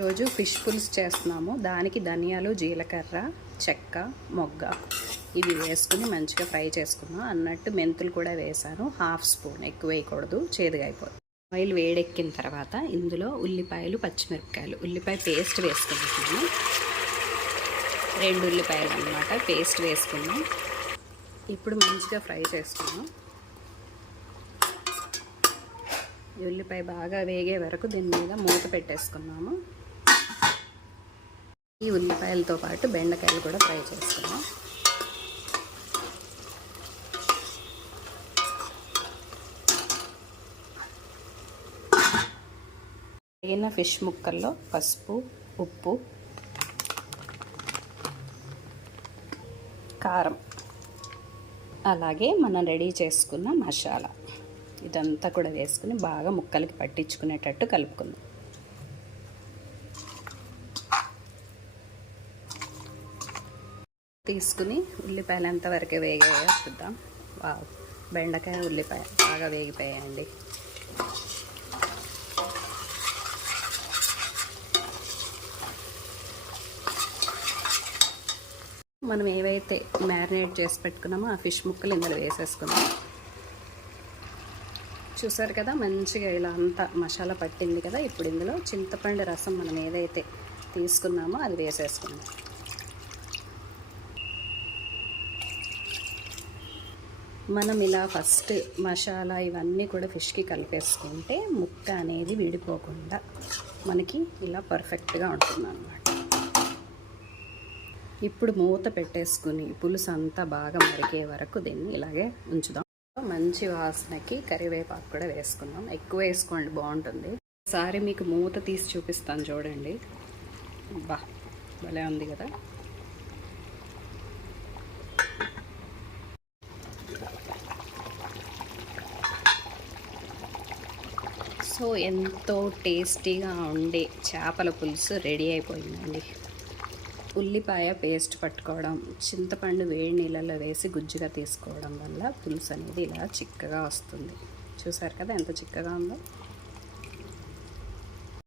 ఈరోజు ఫిష్ పులుసు చేస్తున్నాము. దానికి ధనియాలు, జీలకర్ర, చెక్క, మొగ్గ ఇవి వేసుకుని మంచిగా ఫ్రై చేసుకున్నాం. అన్నట్టు మెంతులు కూడా వేసాను. 1/2 స్పూన్, ఎక్కువ వేయకూడదు, చేదుగా అయిపోతుంది. ఆయిల్ వేడెక్కిన తర్వాత ఇందులో ఉల్లిపాయలు, పచ్చిమిరపకాయలు, ఉల్లిపాయ పేస్ట్ వేసుకుంటున్నాను. 2 ఉల్లిపాయలు అన్నమాట, పేస్ట్ వేసుకున్నాం. ఇప్పుడు మంచిగా ఫ్రై చేసుకున్నాం. ఈ ఉల్లిపాయ బాగా వేగే వరకు దీని మీద మూత పెట్టేసుకున్నాము. ఈ ఉల్లిపాయలతో పాటు బెండకాయలు కూడా ఫ్రై చేసుకున్నాం. వేగిన ఫిష్ ముక్కల్లో పసుపు, ఉప్పు, కారం, అలాగే మనం రెడీ చేసుకున్న మసాలా ఇదంతా కూడా వేసుకుని బాగా ముక్కలకి పట్టించుకునేటట్టు కలుపుకుందాం. తీసుకుని ఉల్లిపాయలు ఎంతవరకు వేగాయో చూద్దాం. బెండకాయ, ఉల్లిపాయ బాగా వేగిపోయాయండి. మనం ఏవైతే మ్యారినేట్ చేసి పెట్టుకున్నామో ఆ ఫిష్ ముక్కలు ఇందులో వేసేసుకుందాం. చూసారు కదా, మంచిగా ఇలా అంతా మసాలా పట్టింది కదా. ఇప్పుడు ఇందులో చింతపండు రసం మనం ఏదైతే తీసుకున్నామో అది వేసేసుకుందాం. మనం ఇలా ఫస్ట్ మసాలా ఇవన్నీ కూడా ఫిష్కి కలిపేసుకుంటే ముక్క అనేది విడిపోకుండా మనకి ఇలా పర్ఫెక్ట్గా ఉంటుందన్నమాట. ఇప్పుడు మూత పెట్టేసుకుని పులుసు అంతా బాగా మరిగే వరకు దీన్ని ఇలాగే ఉంచుదాం. మంచి వాసనకి కరివేపాకు కూడా వేసుకుందాం. ఎక్కువ వేసుకోండి, బాగుంటుంది. ఒకసారి మీకు మూత తీసి చూపిస్తాను చూడండి. బా భలే ఉంది కదా. సో ఎంతో టేస్టీగా ఉండే చేపల పులుసు రెడీ అయిపోయిందండి. ఉల్లిపాయ పేస్ట్ పట్టుకోవడం, చింతపండు వేడి నీళ్ళలో వేసి గుజ్జుగా తీసుకోవడం వల్ల పులుసు అనేది ఇలా చిక్కగా వస్తుంది. చూసారు కదా ఎంత చిక్కగా ఉందో.